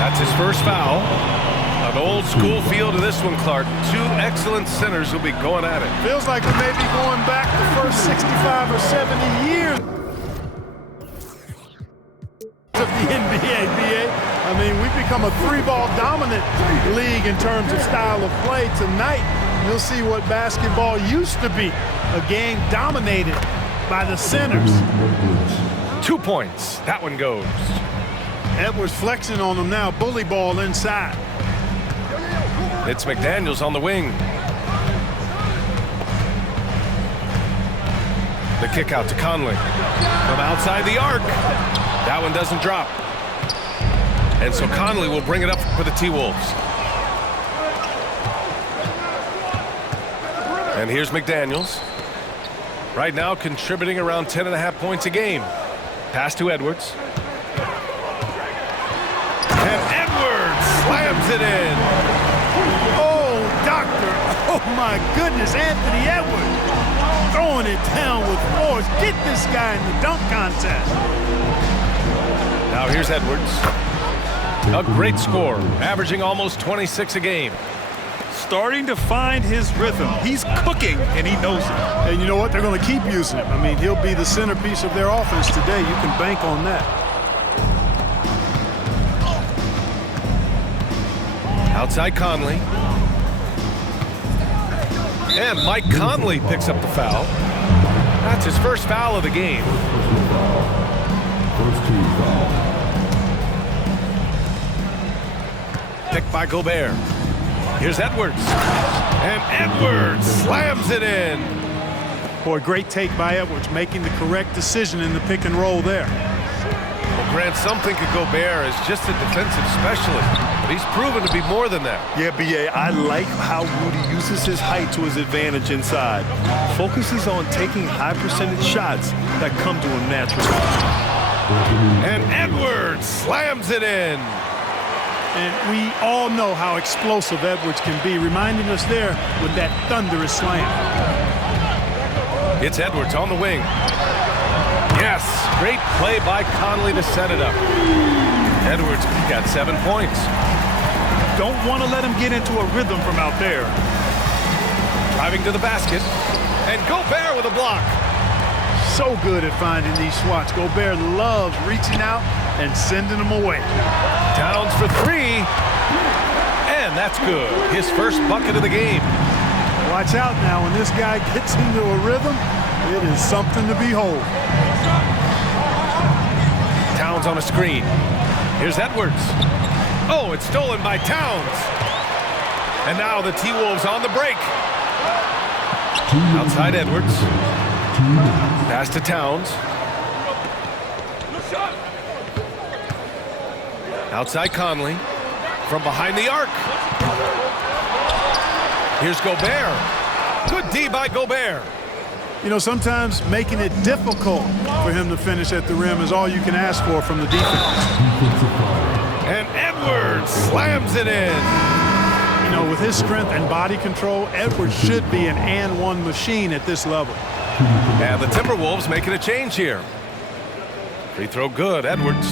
That's his first foul. An old school feel to this one, Clark. Two excellent centers will be going at it. Feels like we may be going back the first 65 or 70 years of the NBA, BA. I mean, we've become a three-ball dominant league in terms of style of play. Tonight, you'll see what basketball used to be, a game dominated by the centers. 2 points. That one goes. Edwards flexing on them now. Bully ball inside. It's McDaniels on the wing. The kick out to Conley. From outside the arc. That one doesn't drop. And so Conley will bring it up for the T-Wolves. And here's McDaniels. Right now contributing around 10.5 points a game. Pass to Edwards. And Edwards slams it in. Oh, doctor. Oh, my goodness. Anthony Edwards throwing it down with force. Get this guy in the dunk contest. Now here's Edwards. A great score, averaging almost 26 a game. Starting to find his rhythm. He's cooking, and he knows it. And you know what? They're going to keep using him. I mean, he'll be the centerpiece of their offense today. You can bank on that. Outside Conley. And Mike Conley picks up the foul. That's his first foul of the game. First team foul. Picked by Gobert. Here's Edwards. And Edwards slams it in. Boy, great take by Edwards, making the correct decision in the pick and roll there. Well, Grant, some think of Gobert as just a defensive specialist, but he's proven to be more than that. Yeah, B.A., I like how Rudy uses his height to his advantage inside. Focuses on taking high percentage shots that come to him naturally. And Edwards slams it in. And we all know how explosive Edwards can be, reminding us there with that thunderous slam. It's Edwards on the wing. Yes, great play by Conley to set it up. Edwards got 7 points. Don't want to let him get into a rhythm from out there. Driving to the basket. And Gobert with a block. So good at finding these swats. Gobert loves reaching out and sending them away. Towns for three. And that's good. His first bucket of the game. Watch out now. When this guy gets into a rhythm, it is something to behold. Towns on a screen. Here's Edwards. Oh, it's stolen by Towns. And now the T-Wolves on the break. Outside Edwards. Pass to Towns. Outside Conley. From behind the arc. Here's Gobert. Good D by Gobert. You know, sometimes making it difficult for him to finish at the rim is all you can ask for from the defense. And Edwards slams it in. You know, with his strength and body control, Edwards should be an and-one machine at this level. And the Timberwolves making a change here. Free throw good, Edwards.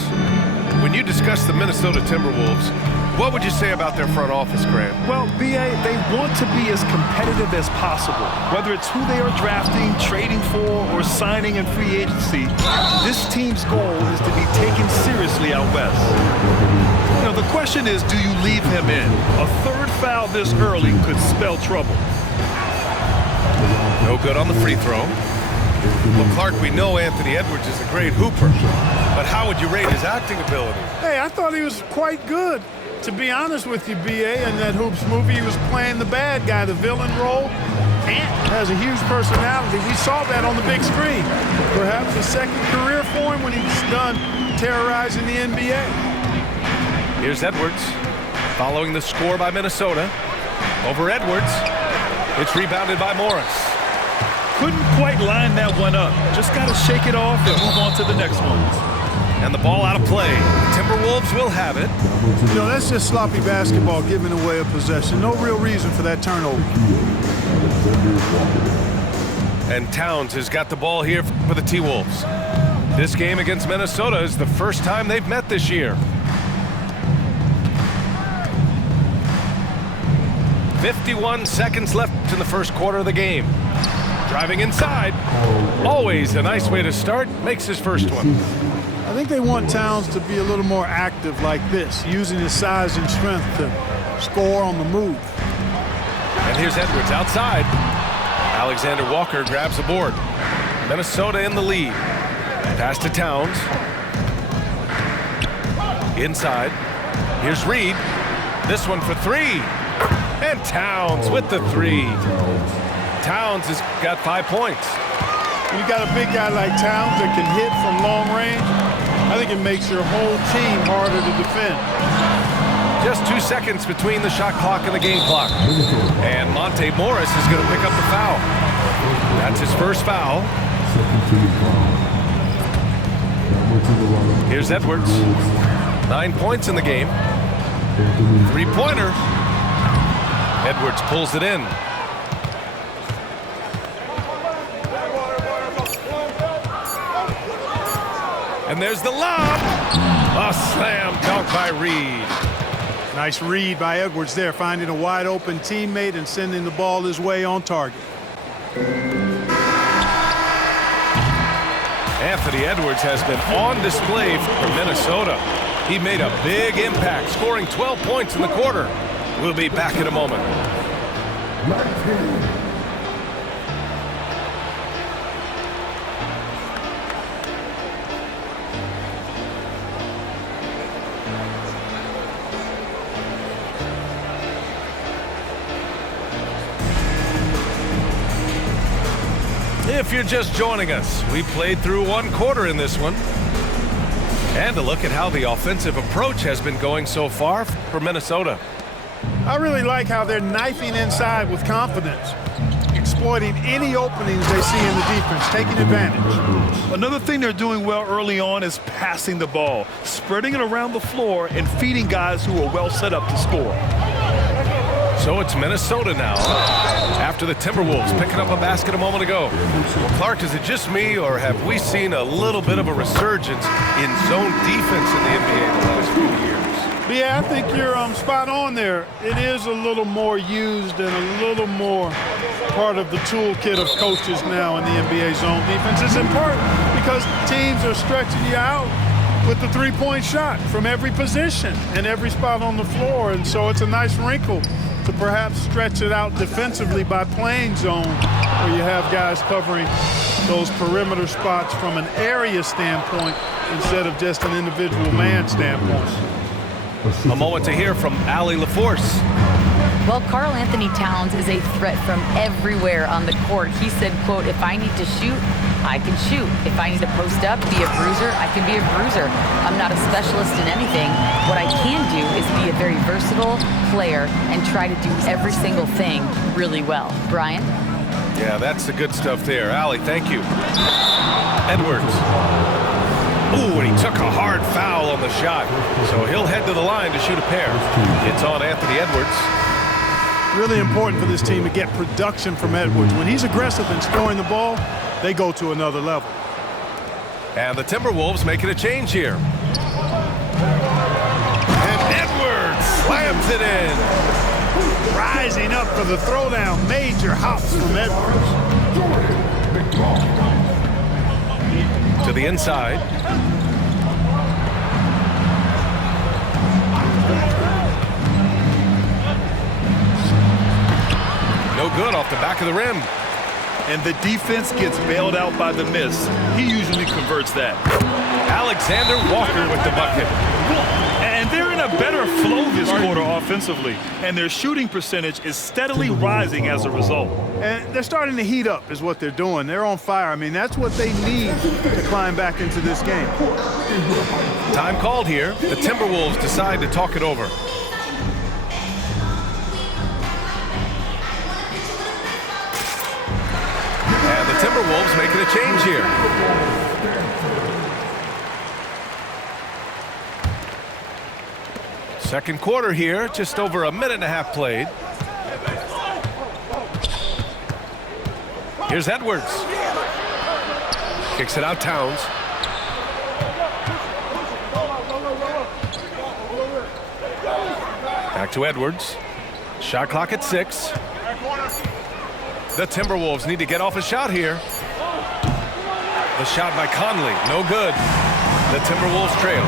When you discuss the Minnesota Timberwolves, what would you say about their front office, Grant? Well, B.A., they want to be as competitive as possible. Whether it's who they are drafting, trading for, or signing in free agency, this team's goal is to be taken seriously out west. You know, the question is, do you leave him in? A third foul this early could spell trouble. No good on the free throw. Well, Clark, we know Anthony Edwards is a great hooper, but how would you rate his acting ability? Hey, I thought he was quite good. To be honest with you, B.A., in that Hoops movie, he was playing the bad guy, the villain role. Ant has a huge personality. We saw that on the big screen. Perhaps a second career for him when he's done terrorizing the NBA. Here's Edwards, following the score by Minnesota. Over Edwards. It's rebounded by Morris. Couldn't quite line that one up. Just got to shake it off and move on to the next one. And the ball out of play. Timberwolves will have it. You know, that's just sloppy basketball, giving away a possession. No real reason for that turnover. And Towns has got the ball here for the T-Wolves. This game against Minnesota is the first time they've met this year. 51 seconds left in the first quarter of the game. Driving inside. Always a nice way to start. Makes his first one. I think they want Towns to be a little more active like this, using his size and strength to score on the move. And here's Edwards outside. Alexander Walker grabs the board. Minnesota in the lead. Pass to Towns. Inside. Here's Reed. This one for three. And Towns with the three. Towns has got 5 points. When you got a big guy like Towns that can hit from long range, I think it makes your whole team harder to defend. Just 2 seconds between the shot clock and the game clock. And Monte Morris is going to pick up the foul. That's his first foul. Here's Edwards. 9 points in the game. Three-pointer. Edwards pulls it in. And there's the lob. A slam dunk by Reed. Nice read by Edwards there, finding a wide open teammate and sending the ball his way on target. Anthony Edwards has been on display for Minnesota. He made a big impact, scoring 12 points in the quarter. We'll be back in a moment. If you're just joining us, we played through one quarter in this one. And a look at how the offensive approach has been going so far for Minnesota. I really like how they're knifing inside with confidence, exploiting any openings they see in the defense, taking advantage. Another thing they're doing well early on is passing the ball, spreading it around the floor and feeding guys who are well set up to score. So it's Minnesota now, after the Timberwolves picking up a basket a moment ago. Clark, is it just me, or have we seen a little bit of a resurgence in zone defense in the NBA the last few years? But yeah, I think you're spot on there. It is a little more used and a little more part of the toolkit of coaches now in the NBA zone defense. It's important because teams are stretching you out with the three-point shot from every position and every spot on the floor. And so it's a nice wrinkle to perhaps stretch it out defensively by playing zone, where you have guys covering those perimeter spots from an area standpoint instead of just an individual man standpoint. A moment to hear from Allie LaForce. Well, Karl Anthony Towns is a threat from everywhere on the court. He said, quote, "If I need to shoot, I can shoot. If I need to post up, be a bruiser, I can be a bruiser. I'm not a specialist in anything. What I can do is be a very versatile player and try to do every single thing really well." Brian? Yeah, that's the good stuff there. Allie, thank you. Edwards. Ooh, and he took a hard foul on the shot. So he'll head to the line to shoot a pair. It's on Anthony Edwards. Really important for this team to get production from Edwards. When he's aggressive and scoring the ball, they go to another level. And the Timberwolves making a change here. And Edwards slams it in. Rising up for the throwdown. Major hops from Edwards. To the inside. No good off the back of the rim. And the defense gets bailed out by the miss. He usually converts that. Alexander Walker with the bucket. And they're in a better flow this quarter offensively. And their shooting percentage is steadily rising as a result. And they're starting to heat up is what they're doing. They're on fire. I mean, that's what they need to climb back into this game. Time called here. The Timberwolves decide to talk it over. And the Timberwolves making a change here. Second quarter here, just over a minute and a half played. Here's Edwards. Kicks it out, Towns. Back to Edwards. Shot clock at 6. The Timberwolves need to get off a shot here. The shot by Conley, no good. The Timberwolves trail.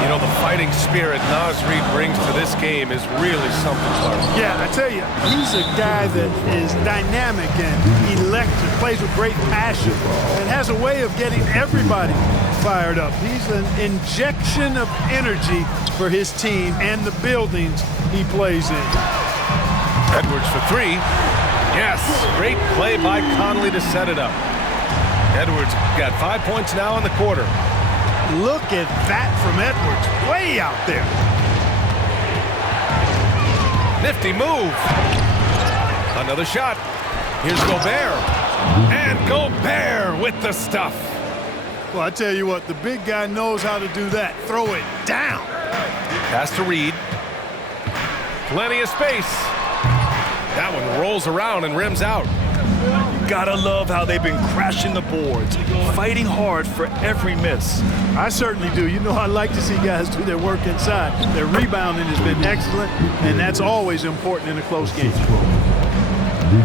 You know, the fighting spirit Naz Reid brings to this game is really something, Clark. Yeah, I tell you, he's a guy that is dynamic and electric, plays with great passion, and has a way of getting everybody fired up. He's an injection of energy for his team and the buildings he plays in. Edwards for 3. Yes, great play by Conley to set it up. Edwards got 5 points now in the quarter. Look at that from Edwards, way out there. Nifty move. Another shot. Here's Gobert. And Gobert with the stuff. Well, I tell you what, the big guy knows how to do that. Throw it down. Pass to Reid. Plenty of space. That one rolls around and rims out. Gotta love how they've been crashing the boards, fighting hard for every miss. I certainly do. You know, I like to see guys do their work inside. Their rebounding has been excellent, and that's always important in a close game.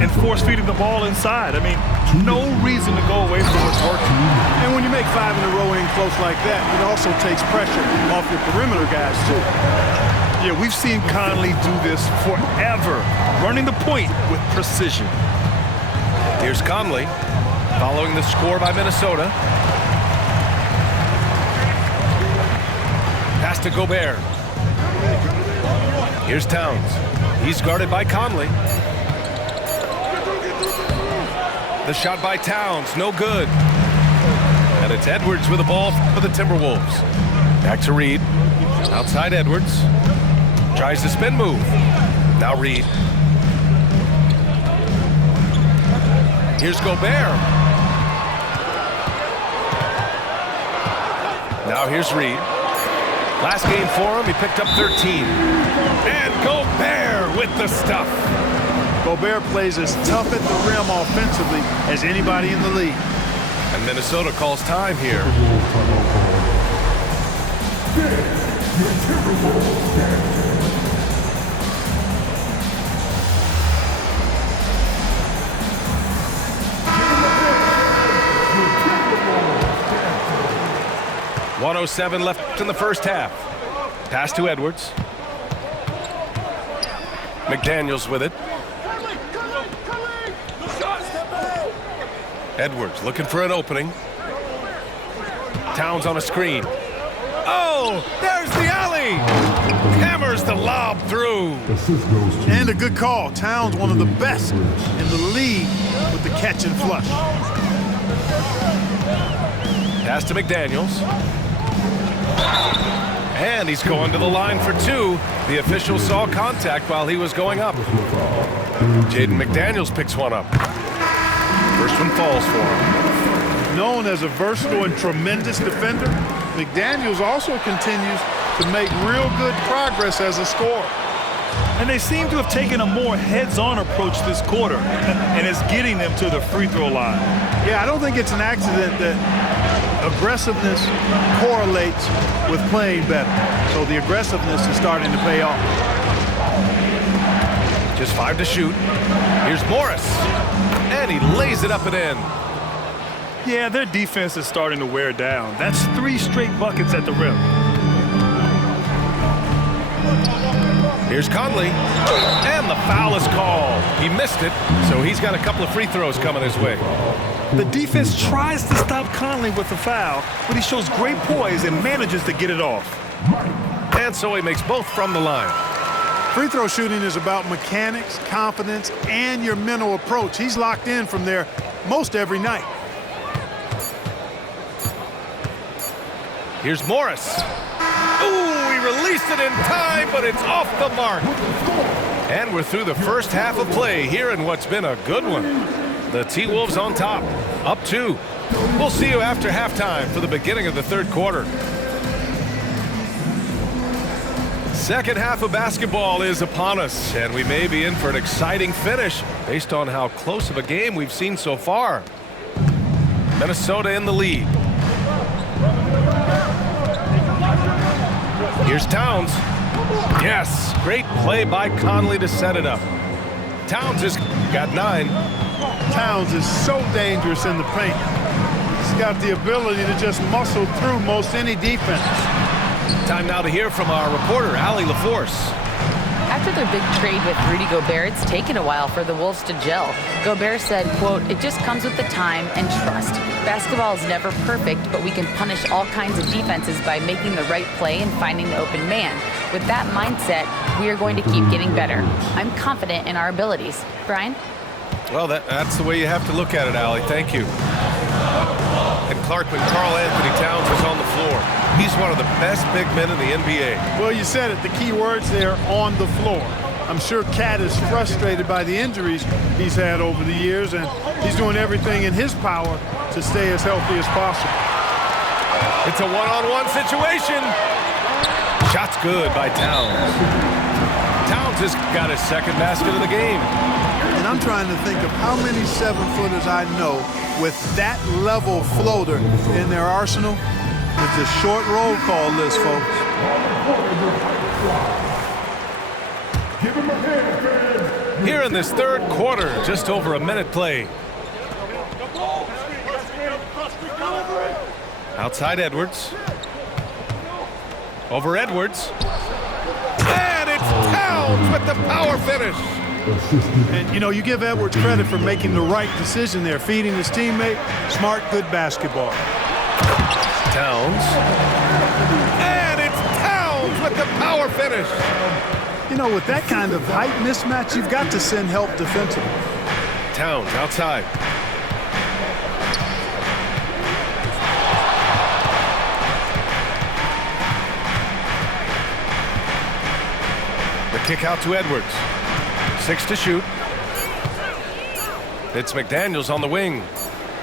And force-feeding the ball inside. I mean, no reason to go away from what's working. And when you make 5 in a row in close like that, it also takes pressure off your perimeter guys, too. Yeah, we've seen Conley do this forever, running the point with precision. Here's Conley, following the score by Minnesota. Pass to Gobert. Here's Towns. He's guarded by Conley. The shot by Towns, no good. And it's Edwards with the ball for the Timberwolves. Back to Reid. Outside Edwards. Tries the spin move. Now Reid. Here's Gobert. Now here's Reid. Last game for him, he picked up 13. And Gobert with the stuff. Gobert plays as tough at the rim offensively as anybody in the league. And Minnesota calls time here. .107 left in the first half. Pass to Edwards. McDaniels with it. Edwards looking for an opening. Towns on a screen. Oh, there's the alley. Hammers the lob through. And a good call. Towns, one of the best in the league with the catch and flush. Pass to McDaniels. And he's going to the line for 2. The official saw contact while he was going up. Jaden McDaniels picks one up. First one falls for him. Known as a versatile and tremendous defender, McDaniels also continues to make real good progress as a scorer. And they seem to have taken a more heads-on approach this quarter, and it's getting them to the free throw line. Yeah, I don't think it's an accident that aggressiveness correlates with playing better. So the aggressiveness is starting to pay off. Just 5 to shoot. Here's Morris. And he lays it up and in. Yeah, their defense is starting to wear down. That's 3 straight buckets at the rim. Here's Conley. And the foul is called. He missed it, so he's got a couple of free throws coming his way. The defense tries to stop Conley with the foul, but he shows great poise and manages to get it off. And so he makes both from the line. Free throw shooting is about mechanics, confidence, and your mental approach. He's locked in from there most every night. Here's Morris. Ooh, he released it in time, but it's off the mark. And we're through the first half of play here in what's been a good one. The T-Wolves on top, up 2. We'll see you after halftime for the beginning of the third quarter. Second half of basketball is upon us, and we may be in for an exciting finish based on how close of a game we've seen so far. Minnesota in the lead. Here's Towns. Yes, great play by Conley to set it up. Towns has got 9. Towns is so dangerous in the paint. He's got the ability to just muscle through most any defense. Time now to hear from our reporter, Allie LaForce. After their big trade with Rudy Gobert, it's taken a while for the Wolves to gel. Gobert said, quote, "It just comes with the time and trust. Basketball is never perfect, but we can punish all kinds of defenses by making the right play and finding the open man. With that mindset, we are going to keep getting better. I'm confident in our abilities." Brian? Well, that's the way you have to look at it, Allie. Thank you. And Clark, when Karl Anthony Towns was on the floor, he's one of the best big men in the NBA. Well, you said it. The key words there, on the floor. I'm sure Cat is frustrated by the injuries he's had over the years, and he's doing everything in his power to stay as healthy as possible. It's a one-on-one situation. Shot's good by Towns. Towns has got his second basket of the game. And I'm trying to think of how many 7-footers I know with that level floater in their arsenal. It's a short roll call list, folks. Here in this third quarter, just over a minute played. Outside Edwards. Over Edwards. And it's Towns with the power finish. And, you know, you give Edwards credit for making the right decision there, feeding his teammate. Smart, good basketball. Towns. And it's Towns with the power finish. You know, with that kind of height mismatch, you've got to send help defensively. Towns outside. The kick out to Edwards. 6 to shoot. It's McDaniels on the wing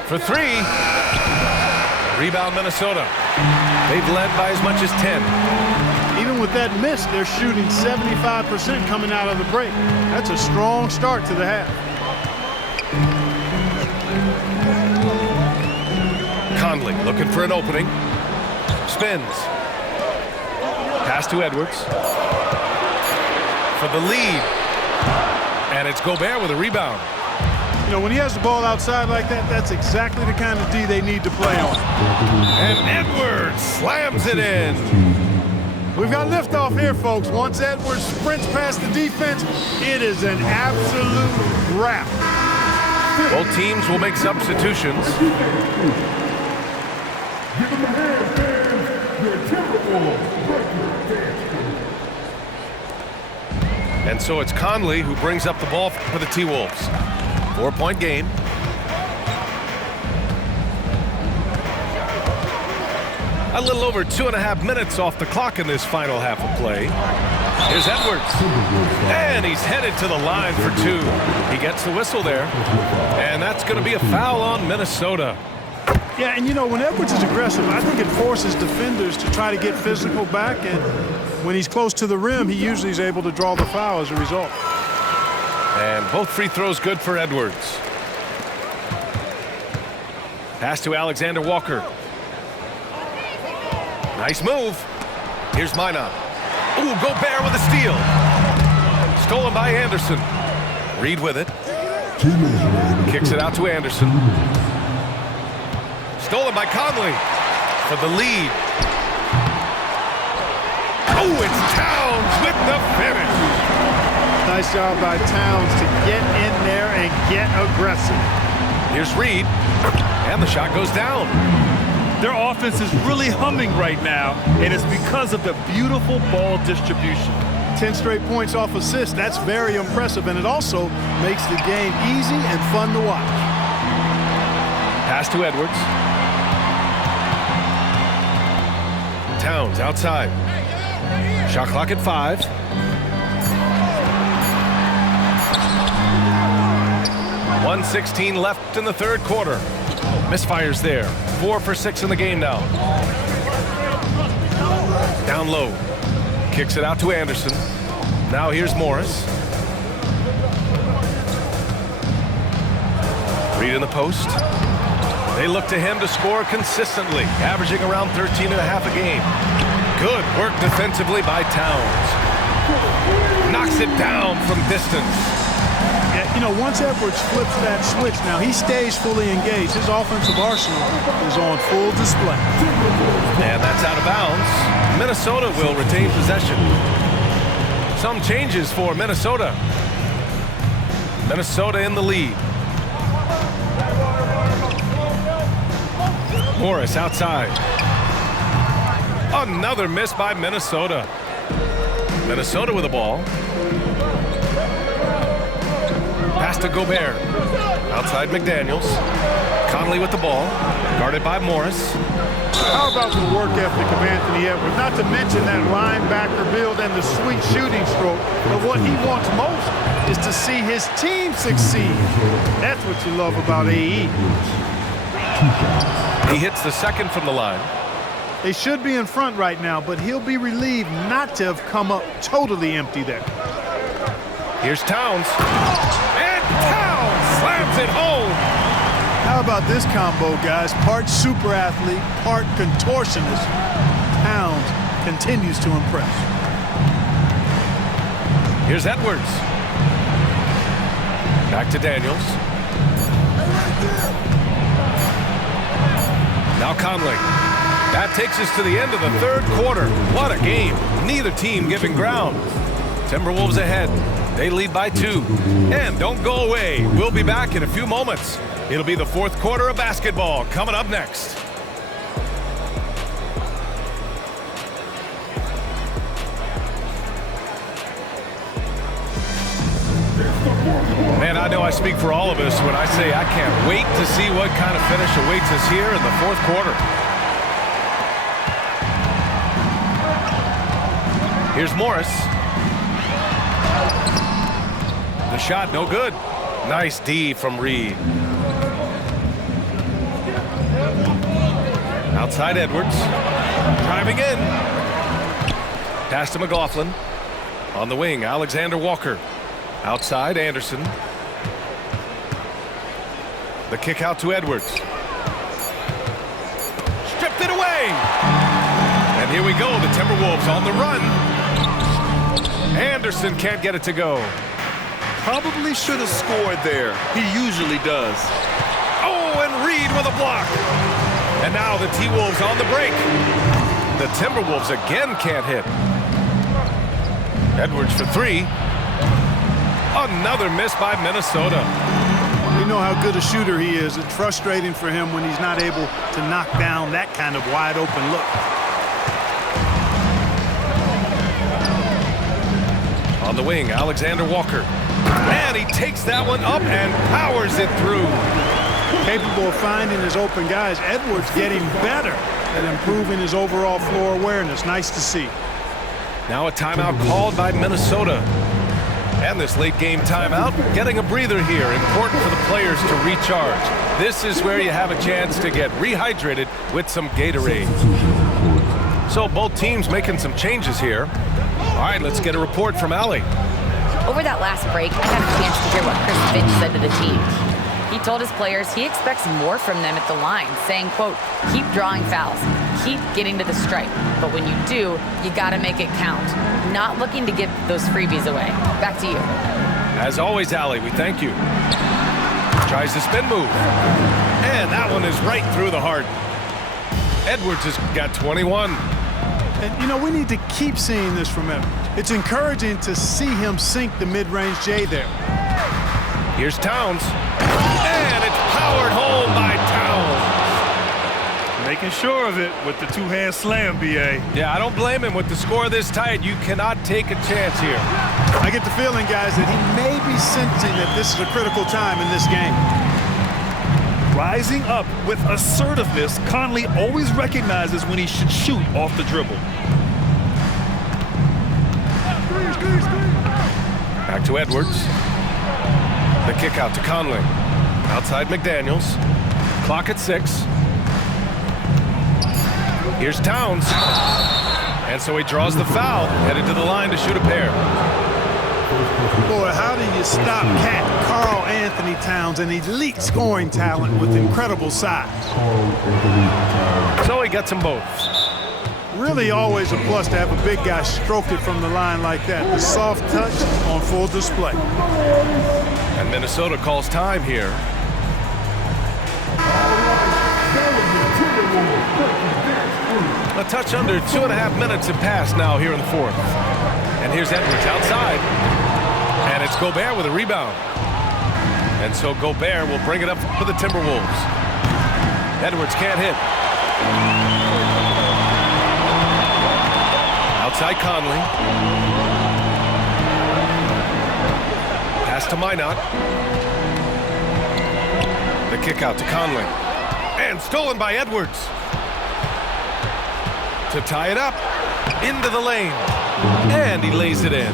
for 3. Rebound Minnesota. They've led by as much as 10. Even with that miss, they're shooting 75% coming out of the break. That's a strong start to the half. Conley looking for an opening. Spins. Pass to Edwards. For the lead. And it's Gobert with a rebound. You know, when he has the ball outside like that, that's exactly the kind of D they need to play on. And Edwards slams it in. We've got liftoff here, folks. Once Edwards sprints past the defense, it is an absolute wrap. Both teams will make substitutions. And so it's Conley who brings up the ball for the T-Wolves. 4-point game. A little over 2.5 minutes off the clock in this final half of play. Here's Edwards. And he's headed to the line for 2. He gets the whistle there. And that's going to be a foul on Minnesota. Yeah, and you know, when Edwards is aggressive, I think it forces defenders to try to get physical back. And when he's close to the rim, he usually is able to draw the foul as a result. And both free throws good for Edwards. Pass to Alexander Walker. Nice move. Here's Minot. Ooh, Gobert with a steal. Stolen by Anderson. Reed with it. Kicks it out to Anderson. Stolen by Conley for the lead. Oh, it's Towns with the finish. Nice job by Towns to get in there and get aggressive. Here's Reed. And the shot goes down. Their offense is really humming right now, and it's because of the beautiful ball distribution. 10 straight points off assists. That's very impressive, and it also makes the game easy and fun to watch. Pass to Edwards. Towns outside. Shot clock at 5. .116 left in the third quarter. Misfires there. 4 for 6 in the game now. Down low. Kicks it out to Anderson. Now here's Morris. Reed in the post. They look to him to score consistently, averaging around 13.5 a game. Good work defensively by Towns. Knocks it down from distance. Yeah, you know, once Edwards flips that switch, now he stays fully engaged. His offensive arsenal is on full display. And that's out of bounds. Minnesota will retain possession. Some changes for Minnesota. Minnesota in the lead. Morris outside. Another miss by Minnesota. Minnesota with the ball. Pass to Gobert. Outside McDaniels. Conley with the ball. Guarded by Morris. How about the work ethic of Anthony Edwards? Not to mention that linebacker build and the sweet shooting stroke. But what he wants most is to see his team succeed. That's what you love about AE. He hits the second from the line. They should be in front right now, but he'll be relieved not to have come up totally empty there. Here's Towns. And Towns slams it home. How about this combo, guys? Part super athlete, part contortionist. Towns continues to impress. Here's Edwards. Back to Daniels. Now Conley. That takes us to the end of the third quarter. What a game. Neither team giving ground. Timberwolves ahead. They lead by 2. And don't go away. We'll be back in a few moments. It'll be the fourth quarter of basketball coming up next. Man, I know I speak for all of us when I say I can't wait to see what kind of finish awaits us here in the fourth quarter. Here's Morris. The shot, no good. Nice D from Reed. Outside Edwards. Driving in. Pass to McLaughlin. On the wing, Alexander Walker. Outside, Anderson. The kick out to Edwards. Stripped it away. And here we go, the Timberwolves on the run. Anderson can't get it to go. Probably should have scored there. He usually does. Oh, and Reed with a block. And now the T-Wolves on the break. The Timberwolves again can't hit. Edwards for 3. Another miss by Minnesota. You know how good a shooter he is. It's frustrating for him when he's not able to knock down that kind of wide open look. On the wing, Alexander Walker. And he takes that one up and powers it through. Capable of finding his open guys. Edwards getting better at improving his overall floor awareness. Nice to see. Now a timeout called by Minnesota. And this late game timeout, getting a breather here. Important for the players to recharge. This is where you have a chance to get rehydrated with some Gatorade. So both teams making some changes here. All right, let's get a report from Allie. Over that last break, I had a chance to hear what Chris Finch said to the team. He told his players he expects more from them at the line, saying, quote, keep drawing fouls, keep getting to the stripe. But when you do, you got to make it count. Not looking to give those freebies away. Back to you. As always, Allie, we thank you. Tries the spin move. And that one is right through the heart. Edwards has got 21. And, you know, we need to keep seeing this from him. It's encouraging to see him sink the mid-range J there. Here's Towns. And it's powered home by Towns. Making sure of it with the two-hand slam, B.A. Yeah, I don't blame him with the score this tight. You cannot take a chance here. I get the feeling, guys, that he may be sensing that this is a critical time in this game. Rising up with assertiveness, Conley always recognizes when he should shoot off the dribble. Back to Edwards. The kick out to Conley. Outside McDaniels. Clock at 6. Here's Towns. And so he draws the foul, headed to the line to shoot a pair. Boy, how do you stop Cat Karl Anthony Towns, an elite scoring talent with incredible size? So he gets them both. Really always a plus to have a big guy stroke it from the line like that. The soft touch on full display. And Minnesota calls time here. A touch under 2.5 minutes have passed now here in the fourth. And here's Edwards outside. And it's Gobert with a rebound. And so Gobert will bring it up for the Timberwolves. Edwards can't hit. Outside Conley. Pass to Minot. The kick out to Conley. And stolen by Edwards. To tie it up. Into the lane. And he lays it in.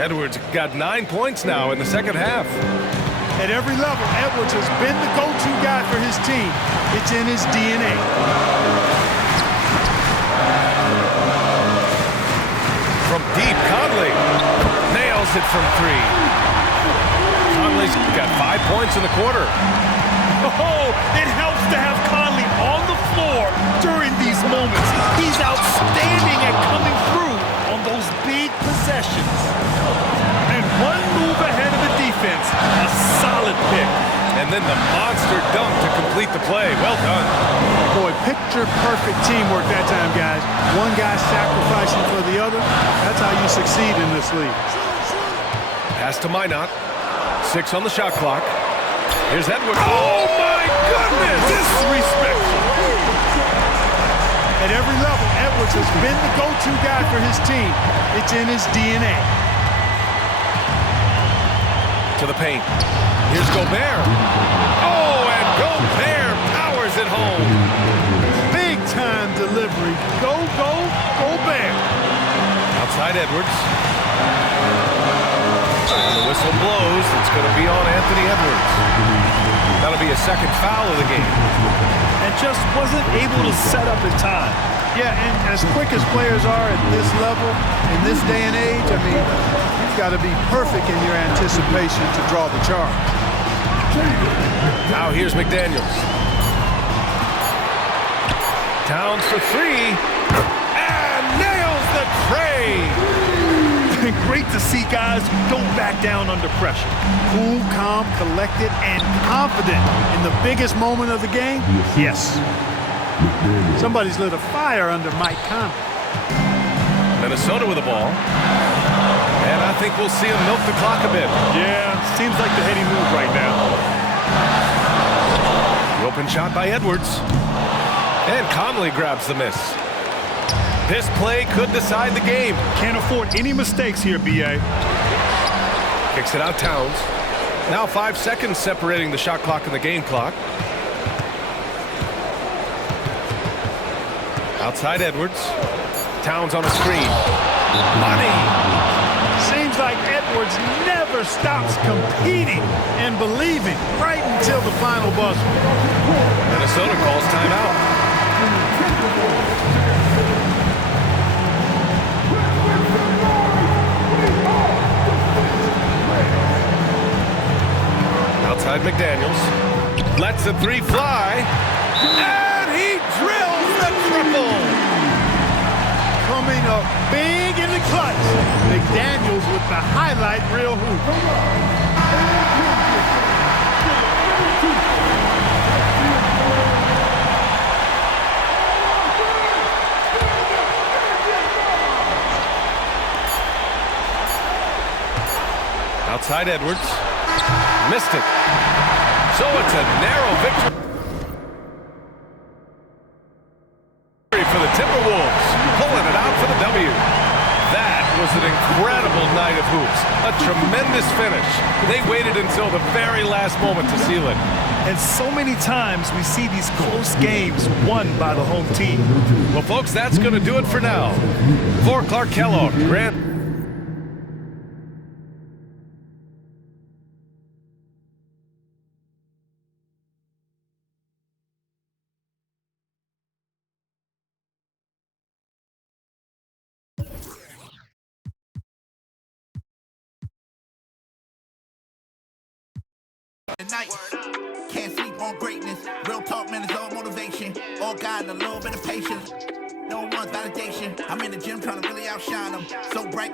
Edwards got 9 points now in the second half. At every level, Edwards has been the go-to guy for his team. It's in his DNA. From deep, Conley nails it from three. Conley's got 5 points in the quarter. Oh, it helps to have Conley on the floor during these moments. He's outstanding at coming through on those big possessions. And one move ahead of the defense, a solid pick. And then the monster dunk to complete the play. Well done. Boy, picture-perfect teamwork that time, guys. One guy sacrificing for the other. That's how you succeed in this league. Pass to Minot. 6 on the shot clock. Here's Edwards. Oh, my goodness! Disrespectful. At every level, Edwards has been the go-to guy for his team. It's in his DNA. To the paint. Here's Gobert. Oh, and Gobert powers it home. Big-time delivery. Go, Gobert. Outside Edwards. And the whistle blows. It's going to be on Anthony Edwards. That'll be a second foul of the game. And just wasn't able to set up in time. Yeah, and as quick as players are at this level, in this day and age, I mean, you've got to be perfect in your anticipation to draw the charge. Now here's McDaniels. Towns for three. And nails the tray. Great to see guys who don't back down under pressure. Cool, calm, collected, and confident in the biggest moment of the game? Yes. Somebody's lit a fire under Mike Conley. Minnesota with the ball. And I think we'll see him milk the clock a bit. Yeah, seems like the heady move right now. The open shot by Edwards. And Conley grabs the miss. This play could decide the game. Can't afford any mistakes here, B.A. Kicks it out Towns. Now 5 seconds separating the shot clock and the game clock. Outside Edwards. Towns on a screen. Money! Seems like Edwards never stops competing and believing right until the final buzzer. Minnesota calls timeout. Outside McDaniels. Lets the three fly. And he drills the triple. Coming up big in the clutch. McDaniels with the highlight reel hoop. Outside Edwards. Missed it. So it's a narrow victory for the Timberwolves, pulling it out for the W. That was an incredible night of hoops. A tremendous finish. They waited until the very last moment to seal it. And so many times we see these close games won by the home team. Well, folks, that's going to do it for now. For Clark Kellogg, Grant. Tonight, can't sleep on greatness. Real talk, man, it's all motivation. All God and a little bit of patience. No one validation. I'm in the gym trying to really outshine them. So bright.